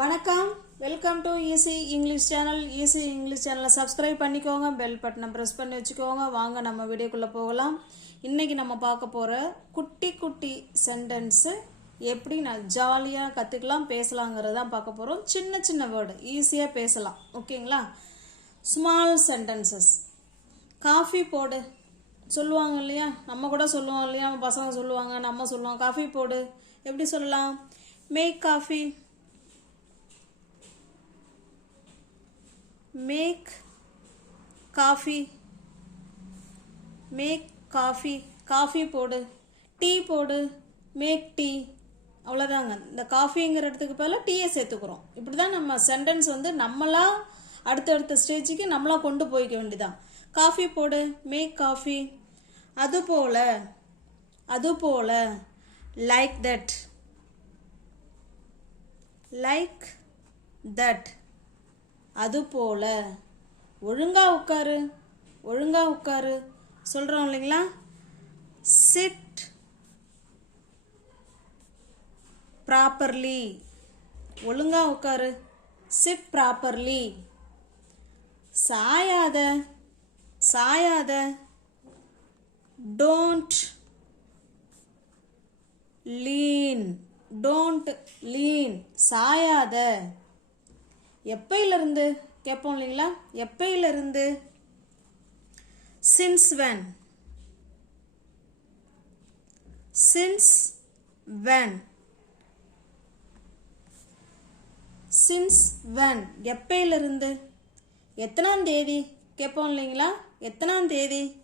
வணக்கம். Welcome to easy English channel easy English சேனலை subscribe பண்ணிக்கோங்க. பெல் பட்டனை ப்ரெஸ் பண்ணி வச்சுக்கோங்க. வாங்க நம்ம வீடியோக்குள்ளே போகலாம். இன்றைக்கி நம்ம பார்க்க போகிற குட்டி குட்டி சென்டென்ஸு எப்படி நான் ஜாலியாக கற்றுக்கலாம் பேசலாங்கிறது தான் பார்க்க போகிறோம் சின்ன சின்ன வேர்டு ஈஸியாக பேசலாம். ஓகேங்களா? ஸ்மால் சென்டென்சஸ் காஃபி போடு. சொல்லுவாங்க இல்லையா? நம்ம கூட சொல்லுவோம் இல்லையா? பசங்க சொல்லுவாங்க நம்ம சொல்லுவோம் காஃபி போடு. எப்படி சொல்லலாம்? Make coffee make coffee make coffee coffee போடு. டீ போடு. மேக் டீ அவ்வளோதாங்க இந்த காஃபிங்கிற இடத்துக்கு பதிலாக டீயை சேர்த்துக்கிறோம். இப்படி தான் நம்ம சென்டென்ஸ் வந்து நம்மளா அடுத்தடுத்த ஸ்டேஜுக்கு நம்மளாக கொண்டு போய்க்க வேண்டியதான் காஃபி போடு. மேக் காஃபி அதுபோல் அதுபோல் அது லைக் தட் லைக் தட் அதுபோல ஒழுங்கா உட்காரு ஒழுங்கா உட்காரு சொல்கிறோம் இல்லைங்களா? சிட் ப்ராப்பர்லி ஒழுங்கா உட்காரு சிட் ப்ராப்பர்லி சாயாத சாயாத டோன்ட் லீன் டோன்ட் லீன் சாயாத. எப்பையிலிருந்து? கேட்போம் இல்லைங்களா? எப்பையிலிருந்து? Since when since when since when எப்பையிலிருந்து? எத்தனாம் தேதி கேட்போம் இல்லைங்களா? எத்தனாம் தேதி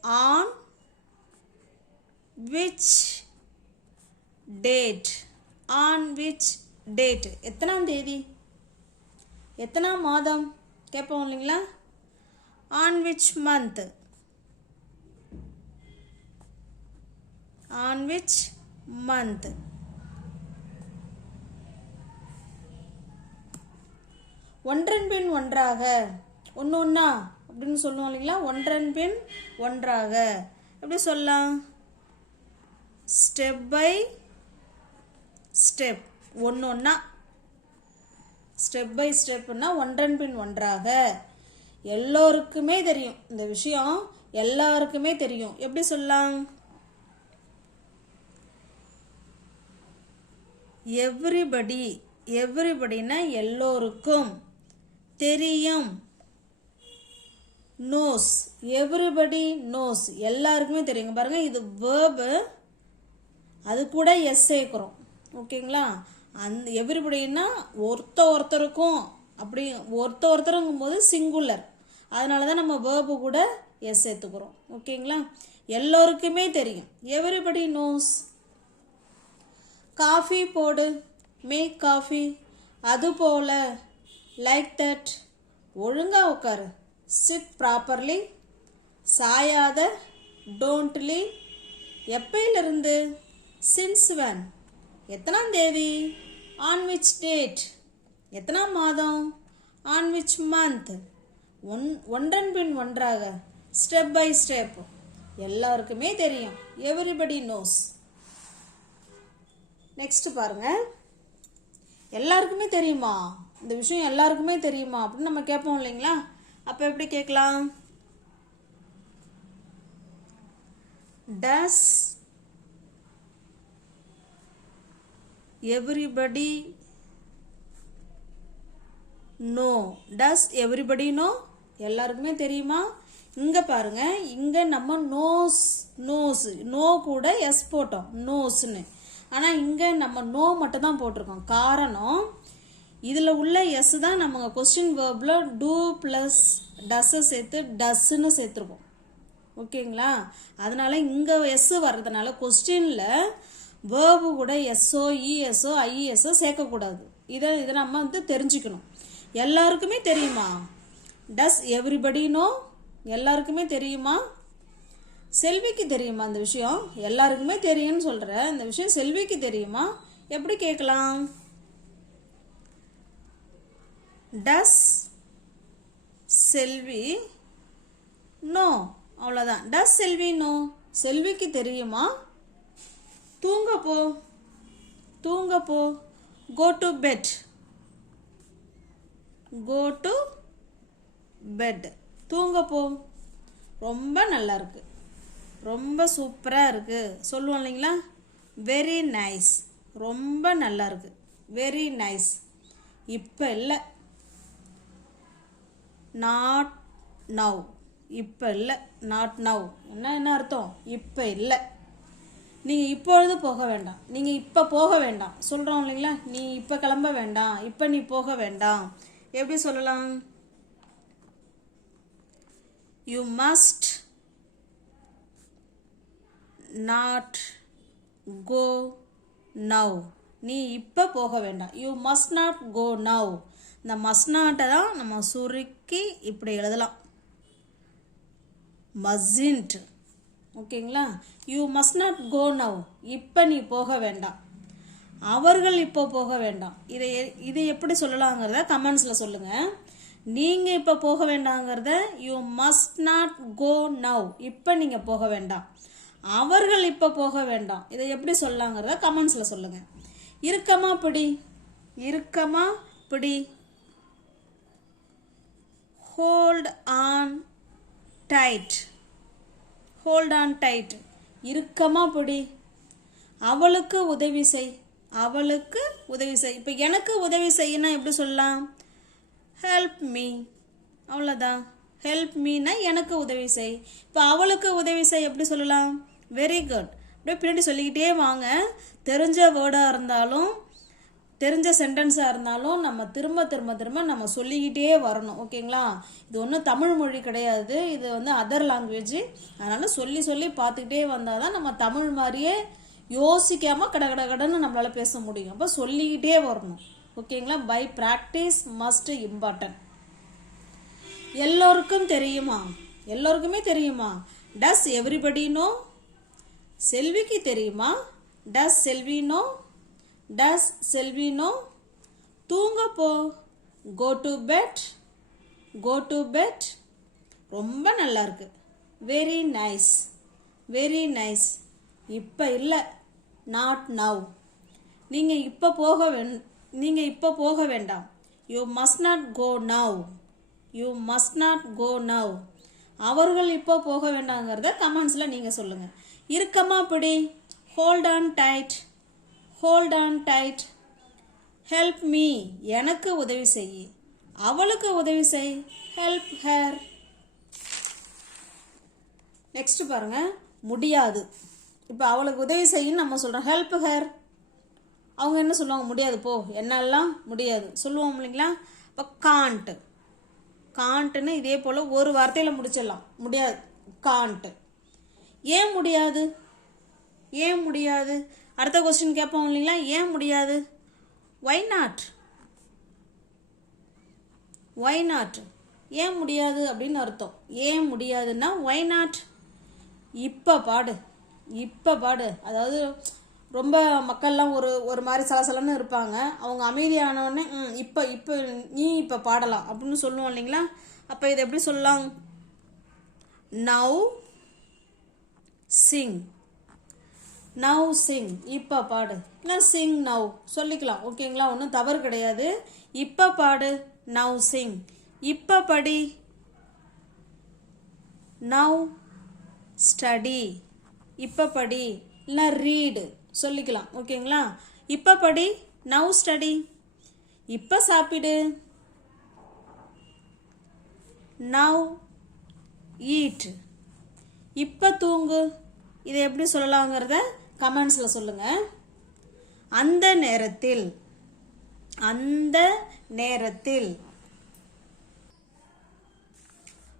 on which date on which date எத்தனாம் தேதி? எத்தனாம் மாதம்? கேட்போம் இல்லைங்களா? On which month on which month ஒன்றன் பின் ஒன்றாக. ஒன்று ஒன்றா அப்படின்னு சொல்லுவோம் இல்லைங்களா? ஒன்றன் பின் ஒன்றாக. எப்படி சொல்லலாம்? ஸ்டெப் பை ஸ்டெப் ஒன்று ஒன்றா ஸ்டெப் பை ஸ்டெப்னா ஒன்றன் பின் ஒன்றாக. எல்லோருக்குமே தெரியும். இந்த விஷயம் எல்லாருக்குமே தெரியும். எப்படி சொல்லலாம்? எவ்ரிபடி எவ்ரிபடினா எல்லோருக்கும் தெரியும். நோஸ் எவ்ரிபடி நோஸ் எல்லாருக்குமே தெரியுங்க பாருங்கள் இது வேர்பு அது கூட எஸ் சேர்க்குறோம். ஓகேங்களா? அந் எவ்ரிபடினா ஒருத்த ஒருத்தருக்கும் அப்படி ஒருத்த ஒருத்தருங்கும் போது சிங்குலர் அதனால தான் நம்ம வேர்பு கூட எஸ் சேர்த்துக்கிறோம். ஓகேங்களா? எல்லோருக்குமே தெரியும். எவ்ரிபடி நோஸ் காஃபி போடு. மேக் காஃபி அது போல. லைக் தட் ஒழுங்காக உட்காரு சிட் ப்ராப்பர்லி சாயாத. டோன்ட்லி எப்பையிலிருந்து? சின்ஸ் வேன் எத்தனாம் தேதி? ஆன் விச் டேட் எத்தனாம் மாதம்? ஆன் விச் மந்த் ஒன் ஒன்றன் பின் ஒன்றாக. ஸ்டெப் பை ஸ்டெப் எல்லாருக்குமே தெரியும். எவ்ரிபடி நோஸ் நெக்ஸ்ட் பாருங்க. எல்லாருக்குமே தெரியுமா? இந்த விஷயம் எல்லாருக்குமே தெரியுமா? அப்படின்னு நம்ம கேட்போம் இல்லைங்களா? அப்போ எப்படி கேட்கலாம்? Does everybody know does everybody know எல்லாருக்குமே தெரியுமா? இங்கே பாருங்க. இங்கே நம்ம நோஸ் நோஸ் நோ கூட எஸ் போட்டோம். நோஸ்னு ஆனால் இங்கே நம்ம நோ மட்டும் தான் போட்டிருக்கோம். காரணம் இதில் உள்ள எஸ் தான் நம்ம கொஸ்டின் வேர்பில் டூ ப்ளஸ் டஸ்ஸை சேர்த்து டஸ்ஸுன்னு சேர்த்துருக்கோம் ஓகேங்களா அதனால இங்கே எஸ் வர்றதுனால கொஸ்டினில் வேர்பு கூட எஸ்ஓ இஎஸ்ஓ ஐஎஸ்ஓ சேர்க்கக்கூடாது. இதை இதை நம்ம வந்து தெரிஞ்சுக்கணும். எல்லாருக்குமே தெரியுமா? டஸ் எவ்ரிபடி நோ எல்லாருக்குமே தெரியுமா? செல்விக்கு தெரியுமா அந்த விஷயம்? எல்லாருக்குமே தெரியும்னு சொல்கிற இந்த விஷயம் செல்விக்கு தெரியுமா? எப்படி கேட்கலாம்? டஸ் செல்வி நோ அவ்வளோதான் டஸ் செல்வி நோ செல்விக்கு தெரியுமா? தூங்க போ. தூங்க போ. Go to bed go to bed தூங்க போ. ரொம்ப நல்லா இருக்கு. ரொம்ப சூப்பராக இருக்கு. சொல்லுவோம் இல்லைங்களா? வெரி நைஸ் ரொம்ப நல்லா இருக்கு. வெரி நைஸ் இப்போ இல்லை. நாட் நவ் இப்போ இல்லை. நாட் நவ் என்ன என்ன அர்த்தம்? இப்போ இல்லை. நீங்கள் இப்பொழுது போக வேண்டாம். நீங்கள் இப்போ போக வேண்டாம். சொல்கிறோம் இல்லைங்களா? நீ இப்போ கிளம்ப வேண்டாம். இப்போ நீ போக வேண்டாம். எப்படி சொல்லலாம்? You must not go now நீ இப்போ போக வேண்டாம். You must not go now இந்த மஸ்ட் நாட்டை தான் நம்ம சுருக்கி இப்படி எழுதலாம். மஸ்இன்ட்டு ஓகேங்களா? You must not go now இப்போ நீ போக வேண்டாம். அவர்கள் இப்போ போக வேண்டாம். இதை இதை எப்படி சொல்லலாங்கிறத கமெண்ட்ஸில் சொல்லுங்கள் நீங்கள் இப்போ போக வேண்டாங்கிறத you must not go now இப்போ நீங்கள் போக வேண்டாம். அவர்கள் இப்போ போக வேண்டாம். இதை எப்படி சொல்லலாங்கிறத கமெண்ட்ஸில் சொல்லுங்கள் இறுக்கமா பிடி? இறுக்கமா பிடி? Hold on tight hold on tight இறுக்கமா பிடி. அவளுக்கு உதவி செய். அவளுக்கு உதவி செய். இப்போ எனக்கு உதவி செய்யணும் எப்படி சொல்லலாம்? ஹெல்ப் மீ அவ்வளோதான் ஹெல்ப் மீனா எனக்கு உதவி செய். இப்போ அவளுக்கு உதவி செய் எப்படி சொல்லலாம்? வெரி குட் அப்படியே பின்னாடி சொல்லிக்கிட்டே வாங்க. தெரிஞ்ச வேர்டாக இருந்தாலும் தெரிஞ்ச சென்டென்ஸாக இருந்தாலும் நம்ம திரும்ப திரும்ப திரும்ப நம்ம சொல்லிக்கிட்டே வரணும். ஓகேங்களா? இது ஒன்றும் தமிழ் மொழி கிடையாது. இது வந்து அதர் லாங்குவேஜ் அதனால் சொல்லி சொல்லி பார்த்துக்கிட்டே வந்தால் தான் நம்ம தமிழ் மாதிரியே யோசிக்காமல் கட கட கடன்னு நம்மளால் பேச முடியும். அப்போ சொல்லிக்கிட்டே வரணும். ஓகேங்களா? பை ப்ராக்டிஸ் மஸ்ட் இம்பார்ட்டன்ட் எல்லோருக்கும் தெரியுமா? எல்லோருக்குமே தெரியுமா? டஸ் எவ்ரிபடி நோ செல்விக்கு தெரியுமா? Does Selvi know does Selvi know தூங்க போ? Go to bed go to bed ரொம்ப நல்லா இருக்கு. வெரி நைஸ் வெரி நைஸ் இப்போ இல்லை. நாட் நவ் நீங்கள் இப்போ போக வேண் நீங்கள் இப்போ போக வேண்டாம். You must not go now you must not go now அவர்கள் இப்போ போக வேண்டாங்கிறத கமெண்ட்ஸில் நீங்கள் சொல்லுங்கள் இறுக்கமா பிடி. Hold on tight hold on tight help me எனக்கு உதவி செய். அவளுக்கு உதவி செய். ஹெல்ப் ஹேர் நெக்ஸ்ட் பாருங்க. முடியாது. இப்போ அவளுக்கு உதவி செய்யன்னு நம்ம சொல்கிறோம் ஹெல்ப் ஹேர் அவங்க என்ன சொல்லுவாங்க? முடியாது போ. என்னெல்லாம் முடியாது. சொல்லுவோம் இல்லைங்களா? இப்போ காண்ட் காண்ட்டுன்னு இதே போல் ஒரு வார்த்தையில் முடிச்சிடலாம். முடியாது. காண்ட் ஏன் முடியாது? ஏன் முடியாது? அடுத்த கொஸ்டின் கேட்போம் இல்லைங்களா? ஏன் முடியாது? ஒய் நாட் ஒய் நாட் ஏன் முடியாது அப்படின்னு அர்த்தம். ஏன் முடியாதுன்னா ஒய் நாட் இப்போ பாடு. இப்போ பாடு. அதாவது ரொம்ப மக்கள்லாம் ஒரு ஒரு மாதிரி சலசலன்னு இருப்பாங்க. அவங்க அமைதியானவொடனே ம் இப்போ இப்போ நீ இப்போ பாடலாம் அப்படின்னு சொல்லுவோம் இல்லைங்களா? அப்போ இதை எப்படி சொல்லலாம்? நவ் சிங் நவ் சிங் இப்போ பாடு. இல்லை சிங் நவ் சொல்லிக்கலாம். ஓகேங்களா? ஒன்றும் தவறு கிடையாது. இப்போ பாடு. நவ் சிங் இப்போ படி. நவ் ஸ்டடி இப்போ படி. இல்லை ரீடு சொல்லிக்கலாம். ஓகேங்களா? இப்போ படி. நவ் ஸ்டடி இப்போ சாப்பிடு. நவ் ஈட் இப்போ தூங்கு. இதை எப்படி சொல்லலாங்கிறத கமெண்ட்ஸில் சொல்லுங்கள் அந்த நேரத்தில் அந்த நேரத்தில்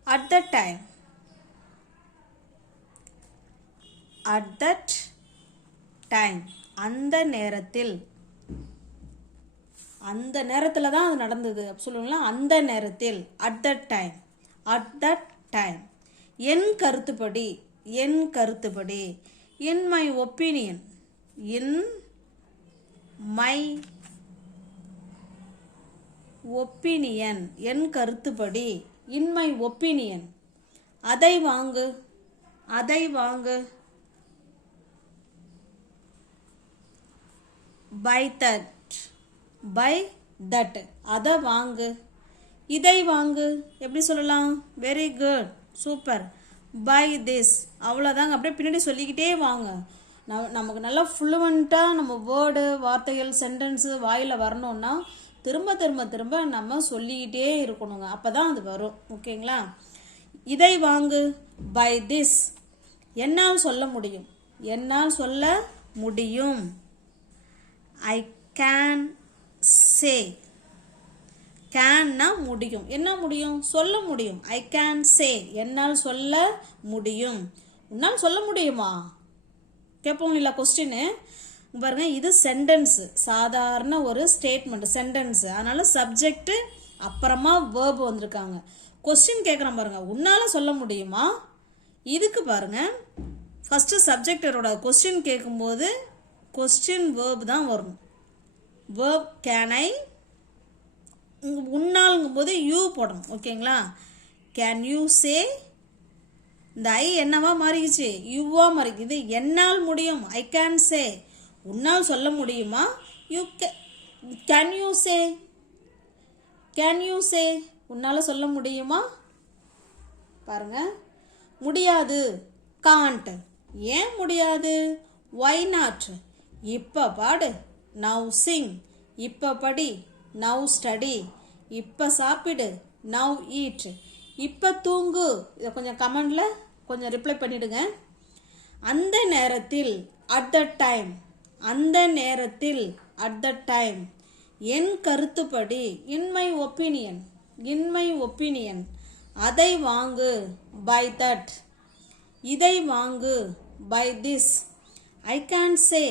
at the time at that time அந்த நேரத்தில் அந்த நேரத்தில் தான் அது நடந்தது. அப்படி அந்த நேரத்தில் at that time at that time என் கருத்துப்படி என் கருத்துப்படி in my opinion in my opinion என் கருத்துப்படி இன் மை ஒப்பீனியன் அதை வாங்கு அதை வாங்கு. பை தட் பை தட் அதை வாங்கு. இதை வாங்கு. எப்படி சொல்லலாம்? Very good super buy this அவ்வளோதாங்க அப்படியே பின்னாடி சொல்லிக்கிட்டே வாங்க. நம் நமக்கு நல்லா ஃப்ளூவெண்ட்டாக நம்ம வேர்டு வார்த்தைகள் சென்டென்ஸு வாயில் வரணும்னா திரும்ப திரும்ப திரும்ப நம்ம சொல்லிக்கிட்டே இருக்கணுங்க. அப்போ தான் அது வரும். ஓகேங்களா? இதை வாங்கு. பை திஸ் என்னால் சொல்ல முடியும். என்னால் சொல்ல முடியும். ஐ கேன் சே கேன்னா முடியும் என்ன முடியும் சொல்ல முடியும் ஐ கேன் சே என்னால் சொல்ல முடியும் உன்னால் சொல்ல முடியுமா கேட்போம் இல்லை கொஸ்டின்னு பாருங்க இது சென்டென்ஸு சாதாரண ஒரு ஸ்டேட்மெண்ட் சென்டென்ஸு அதனால சப்ஜெக்ட் அப்புறமா வேர்பு வந்திருக்காங்க கொஸ்டின் கேட்குறேன் பாருங்க உன்னால் சொல்ல முடியுமா இதுக்கு பாருங்க ஃபஸ்ட்டு சப்ஜெக்டரோட கொஸ்டின் கேட்கும்போது கொஸ்டின் வேர்ப் தான் வரும் வேர்ப் கேன் ஐ உன்னாலுங்கும் போது யூ போடணும் ஓகேங்களா? கேன் யூ சே இந்த ஐ என்னவா மாறிடுச்சு யூவா மாறிக்குது என்னால் முடியும். ஐ கேன் சே உன்னால் சொல்ல முடியுமா? You can you say can you say உன்னால் சொல்ல முடியுமா? பாருங்க. முடியாது. காண்ட் ஏன் முடியாது? ஒய் நாட் இப்போ பாடு. நவ் சிங் இப்போ படி. நவ் ஸ்டடி இப்போ சாப்பிடு. நவ் ஈட் இப்போ தூங்கு. இதை கொஞ்சம் கமெண்டில் கொஞ்சம் ரிப்ளை பண்ணிவிடுங்க அந்த நேரத்தில் அட் த டைம் அந்த நேரத்தில் அட் த டைம் என் கருத்துப்படி in my opinion in my opinion அதை வாங்கு. பை தட் இதை வாங்கு. Buy this I can say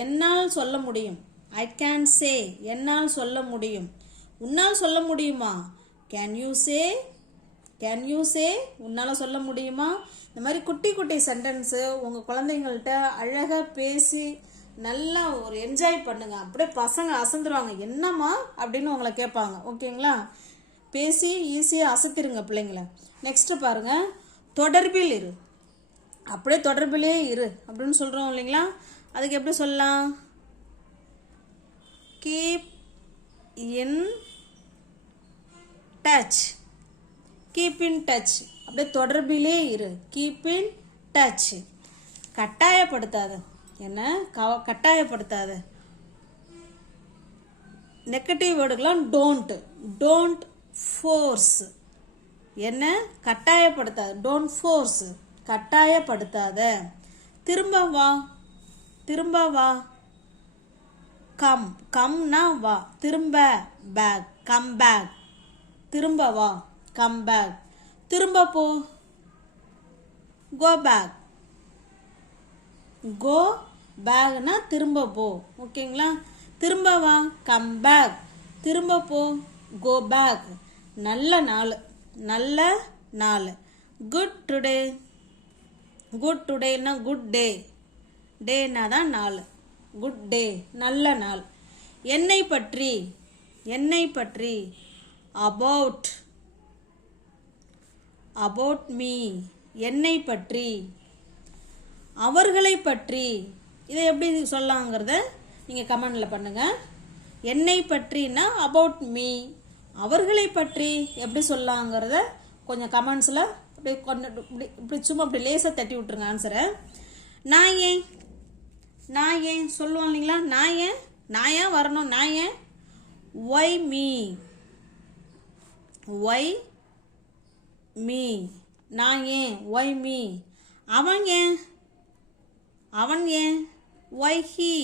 என்னால் சொல்ல முடியும். ஐ கேன் சே என்னால் சொல்ல முடியும். உன்னால் சொல்ல முடியுமா? Can you say can you say உன்னால் சொல்ல முடியுமா? இந்த மாதிரி குட்டி குட்டி சென்டென்ஸு உங்கள் குழந்தைங்கள்ட்ட அழகாக பேசி நல்லா ஒரு என்ஜாய் பண்ணுங்கள் அப்படியே பசங்க அசந்துருவாங்க. என்னம்மா? அப்படின்னு உங்களை கேட்பாங்க. ஓகேங்களா? பேசி ஈஸியாக அசத்திருங்க பிள்ளைங்கள. நெக்ஸ்ட்டு பாருங்கள் தொடர்பில் இரு. அப்படியே தொடர்பிலே இரு. அப்படின்னு சொல்கிறோம் இல்லைங்களா? அதுக்கு எப்படி சொல்லலாம்? Keep in touch keep in touch அப்படியே தொடர்பிலே இரு. கீப் இன் டச் கட்டாயப்படுத்தாத. என்ன? கவ கட்டாயப்படுத்தாத. நெகட்டிவ் வேர்டுக்கெல்லாம் டோன்ட் டோன்ட் ஃபோர்ஸ் என்ன? கட்டாயப்படுத்தாத. டோன்ட் ஃபோர்ஸ் கட்டாயப்படுத்தாத. திரும்ப வா. திரும்ப வா. கம் கம்னா வா. திரும்ப பேக் கம் பேக். திரும்ப வா கம் பேக். திரும்ப போ. Go back. கோ பேக்னா திரும்ப போ. ஓகேங்களா? திரும்ப வா கம் பேக். திரும்ப போ கோ பேக். நல்ல நாள் நல்ல நாள். Good today. குட் டுடேனா குட் டே. டேனா தான் நாள். குட் டே நல்ல நாள். என்னை பற்றி என்னை பற்றி அபவுட் அபவுட் மீ என்னை பற்றி அவர்களை பற்றி. இதை எப்படி சொல்லலாங்கிறத நீங்கள் கமெண்டில் பண்ணுங்கள் என்னை பற்றினா அபவுட் மீ அவர்களை பற்றி எப்படி சொல்லலாங்கிறத கொஞ்சம் கமெண்ட்ஸில் அப்படியே கொஞ்சம் இப்படி இப்படி சும்மா இப்படி லேசாக தட்டி விட்ருங்க ஆன்சரை நான் ஏன் நான் ஏன் சொல்லுவோம் இல்லைங்களா? நான் ஏன்? நான் ஏன் வரணும்? நான் ஏன்? ஒய் மீ ஒய் மீ நான் ஏன்? ஒய் மீ அவன் ஏன்? அவன் ஏன்? ஒய் ஹி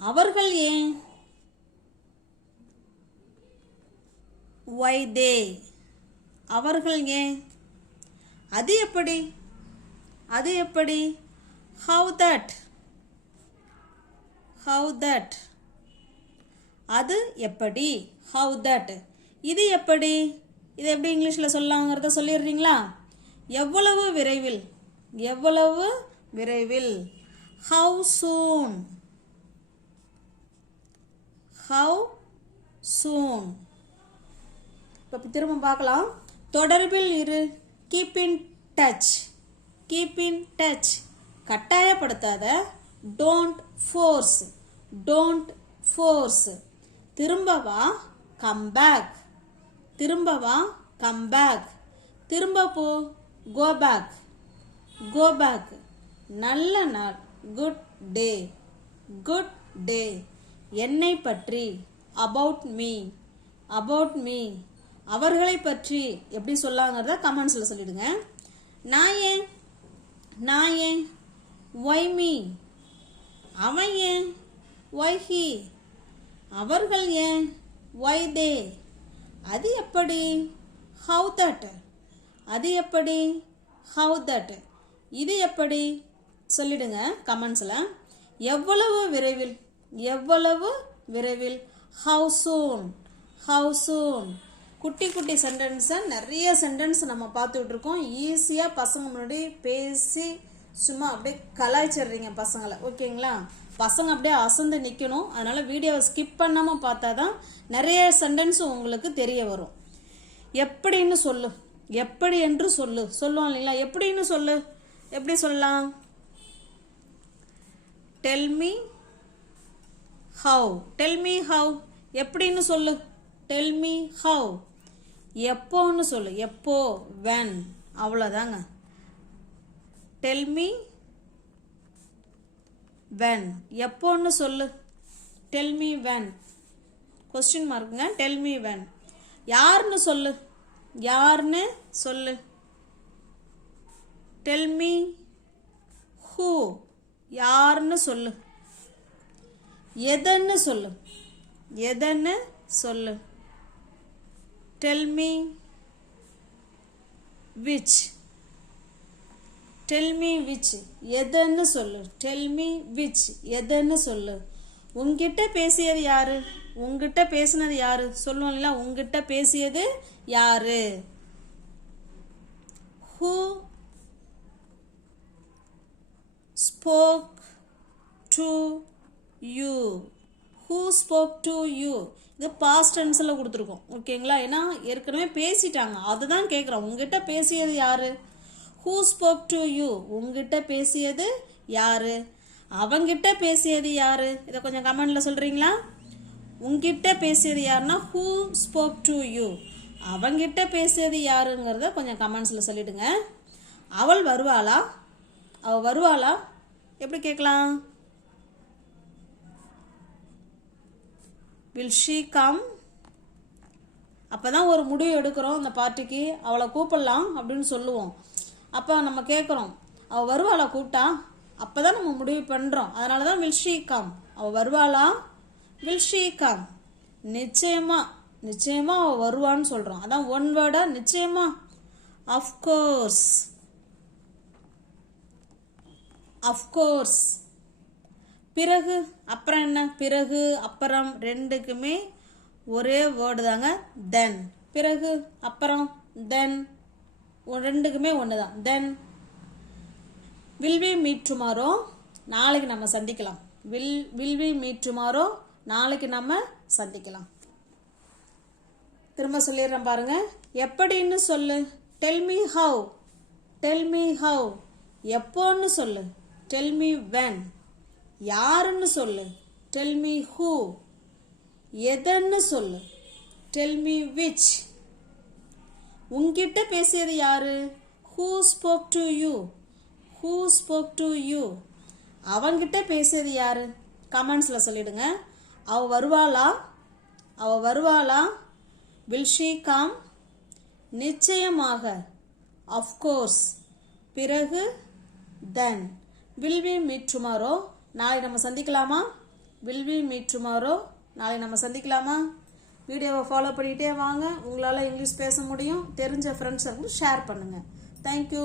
அவர்கள் ஏன்? ஒய் தே அவர்கள் ஏன்? அது எப்படி? அது எப்படி? ஹவு தட் ஹவு தட் அது எப்படி? ஹவு தட் இது எப்படி? இது எப்படி இங்கிலீஷில் சொல்லலாங்கிறத சொல்லிடுறீங்களா? எவ்வளவு விரைவில்? எவ்வளவு விரைவில்? ஹவு சூன் ஹவு சூன் இப்போ திரும்ப பார்க்கலாம். தொடர்பில் இரு. Keep in touch keep in touch கட்டாயப்படுத்தாத don't force don't force திரும்பவா கம்பேக் கம் பேக் திரும்ப கம் பேக் திரும்ப போ கோ பேக் கோ பேக் நல்ல நாள். குட் டே குட் டே என்னை பற்றி அபவுட் மீ அபவுட் மீ அவர்களை பற்றி எப்படி சொல்லாங்கிறத கமெண்ட்ஸில் சொல்லிடுங்க. நான் ஏன் நான் ஏன் ஒய் மீ அவன் ஏன்? ஒய் ஹி அவர்கள் ஏன்? ஒய் தே அது எப்படி? ஹவு தட் அது எப்படி? ஹவு தட் இது எப்படி? சொல்லிடுங்க கமெண்ட்ஸில் எவ்வளவு விரைவில்? எவ்வளவு விரைவில்? ஹவு சூன் ஹவு சூன் குட்டி குட்டி சென்டென்ஸை நிறைய சென்டென்ஸ் நம்ம பார்த்துட்ருக்கோம் ஈஸியாக பசங்க முன்னாடி பேசி சும்மா அப்படியே கலாய்ச்சிடுறீங்க பசங்களை ஓகேங்களா? பசங்க அப்படியே அசந்து நிற்கணும் அதனால் வீடியோவை ஸ்கிப் பண்ணாமல் பார்த்தா தான் நிறைய சென்டென்ஸும் உங்களுக்கு தெரிய வரும். எப்படின்னு சொல்லு. எப்படி என்று சொல்லு. சொல்லுவோம் இல்லைங்களா? எப்படின்னு சொல்லு. எப்படி சொல்லலாம்? Tell me how tell me how எப்படின்னு சொல்லு. டெல் மீ ஹவு எப்போன்னு சொல்லு. எப்போ வென் அவ்வளோதாங்க டெல் மீ வென் எப்போன்னு சொல்லு. டெல் மீ வென் கொஸ்டின் மார்க்குங்க டெல் மீ வென் யாருன்னு சொல்லு. யாருன்னு சொல்லு. டெல் மீ ஹூ யாருன்னு சொல்லு. எதன்னு சொல்லு. எதன்னு சொல்லு. Tell me which tell me which எதன்னு சொல்லு. டெல் மீ விச் எதன்னு சொல்லு. உங்ககிட்ட பேசியது யாரு? உங்ககிட்ட பேசினது யாரு? சொல்லுவோம் இல்லையா? உங்ககிட்ட பேசியது யாரு? Who spoke to you who spoke to you இது பாஸ்ட் டென்ஸில் கொடுத்துருக்கோம். ஓகேங்களா ஏன்னா ஏற்கனவே பேசிட்டாங்க. அதுதான் கேட்குறோம் உங்ககிட்ட பேசியது யாரு? ஹூ ஸ்போக் டு யூ உங்ககிட்ட பேசியது யாரு? அவங்கிட்ட பேசியது யாரு? இதை கொஞ்சம் கமெண்டில் சொல்கிறீங்களா உங்ககிட்ட பேசியது யாருன்னா ஹூ ஸ்போக் டு யூ அவங்கிட்ட பேசியது யாருங்கிறத கொஞ்சம் கமெண்ட்ஸில் சொல்லிவிடுங்க அவள் வருவாளா? அவள் வருவாளா? எப்படி கேட்கலாம்? வில் ஷீ கம் அப்போ தான் ஒரு முடிவு எடுக்கிறோம் இந்த பார்ட்டிக்கு. அவளை கூப்பிடலாம் அப்படின்னு சொல்லுவோம். அப்போ நம்ம கேட்குறோம் அவள் வருவாளா கூப்பிட்டா? அப்போ தான் நம்ம முடிவு பண்ணுறோம் அதனால தான் வில் ஷீ கம் அவள் வருவாளா? வில் ஷீ கம் நிச்சயமாக நிச்சயமாக அவள் வருவான்னு சொல்கிறோம் அதான் ஒன் வேர்டா நிச்சயமாக அஃப்கோர்ஸ் அஃப்கோர்ஸ் பிறகு அப்புறம் என்ன? பிறகு அப்புறம் ரெண்டுக்குமே ஒரே வேர்டு தாங்க தென் பிறகு அப்புறம் தென் ரெண்டுக்குமே ஒன்று தான் then will we meet tomorrow நாளைக்கு நம்ம சந்திக்கலாம். Will will we meet tomorrow நாளைக்கு நம்ம சந்திக்கலாம். திரும்ப சொல்லிடுறேன் பாருங்க. எப்படின்னு சொல்லு. Tell me how tell me how எப்போன்னு சொல்லு. டெல் மீ வென் யாருன்னு சொல்லு. டெல் மீ ஹூ எதன்னு சொல்லு. டெல் மீ விச் உங்ககிட்ட பேசியது யாரு? Who spoke to you who spoke to you அவங்கிட்ட பேசியது யாரு? கமெண்ட்ஸில் சொல்லிடுங்க. அவ வருவாளா? அவ வருவாளா? வில் ஷீ கம் நிச்சயமாக. அஃப்கோர்ஸ் பிறகு then will we meet tomorrow நாளை நம்ம சந்திக்கலாமா? வில் வி மீட் டுமாரோ நாளை நம்ம சந்திக்கலாமா? வீடியோவை ஃபாலோ பண்ணிகிட்டே வாங்க. உங்களால் இங்கிலீஷ் பேச முடியும். தெரிஞ்ச ஃப்ரெண்ட்ஸுக்கு ஷேர் பண்ணுங்கள் தேங்க்யூ